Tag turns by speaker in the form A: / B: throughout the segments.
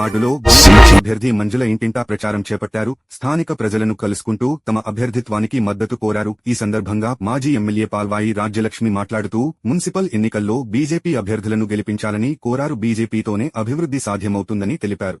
A: వార్డులో అభ్యర్థి మంజుల ఇంటింటా ప్రచారం చేపట్టారు. స్థానిక ప్రజలను కలుసుకుంటూ తమ అభ్యర్థిత్వానికి మద్దతు కోరారు. ఈ సందర్భంగా మాజీ ఎమ్మెల్యే పాల్వాయి రాజ్యలక్ష్మి మాట్లాడుతూ మున్సిపల్ ఎన్నికల్లో బీజేపీ అభ్యర్థులను గెలిపించాలని కోరారు. బీజేపీతోనే అభివృద్ధి సాధ్యమవుతుందని తెలిపారు.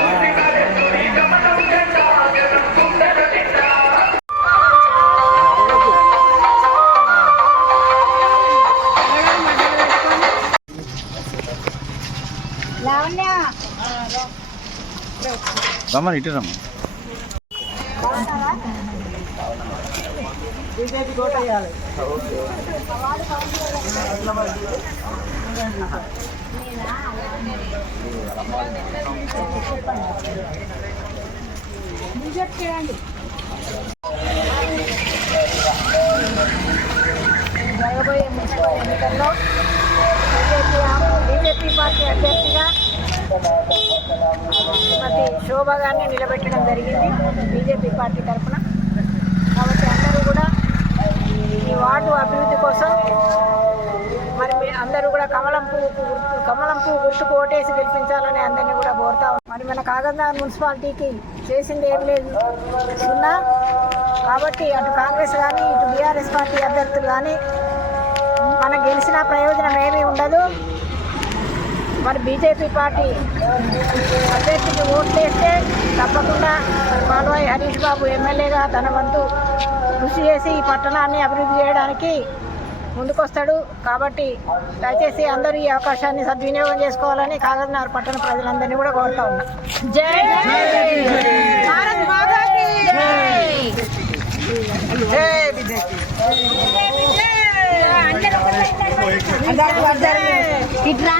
B: రమ్మని ఇటు రమ్మ
C: బీజేపీ కోట వేయాలి
D: బీజేపీ చేయండి జరగబోయే మున్సిపల్ ఎన్నికల్లో బీజేపీ బీజేపీ పార్టీ అభ్యర్థిగా శ్రీమతి శోభ గారిని నిలబెట్టడం జరిగింది బీజేపీ పార్టీ తరఫున. కాబట్టి అందరూ కూడా ఈ వార్డు అభివృద్ధి కోసం మరి అందరూ కూడా కమలం పువ్వు గుర్తు కమలం పువ్వు గుర్తుకు ఓటేసి గెలిపించాలని అందరినీ కూడా కోరుతా మరి మన కాగజ్నగర్ మున్సిపాలిటీకి చేసింది ఏం లేదు. సున్నా. కాబట్టి అటు కాంగ్రెస్ కానీ ఇటు బీఆర్ఎస్ పార్టీ అభ్యర్థులు కానీ మనం గెలిచిన ప్రయోజనం ఏమీ ఉండదు. మరి బీజేపీ పార్టీ అభ్యర్థికి ఓట్లు వేస్తే తప్పకుండా మరి పాల్వాయి హరీష్ బాబు ఎమ్మెల్యేగా తన వంతు కృషి చేసి ఈ పట్టణాన్ని అభివృద్ధి చేయడానికి ముందుకొస్తాడు. కాబట్టి దయచేసి అందరూ ఈ అవకాశాన్ని సద్వినియోగం చేసుకోవాలని కాగజ్నగర్ పట్టణ ప్రజలందరినీ కూడా కోరుతా ఉన్నా. జై భారత్ మాతా. ఇట్రా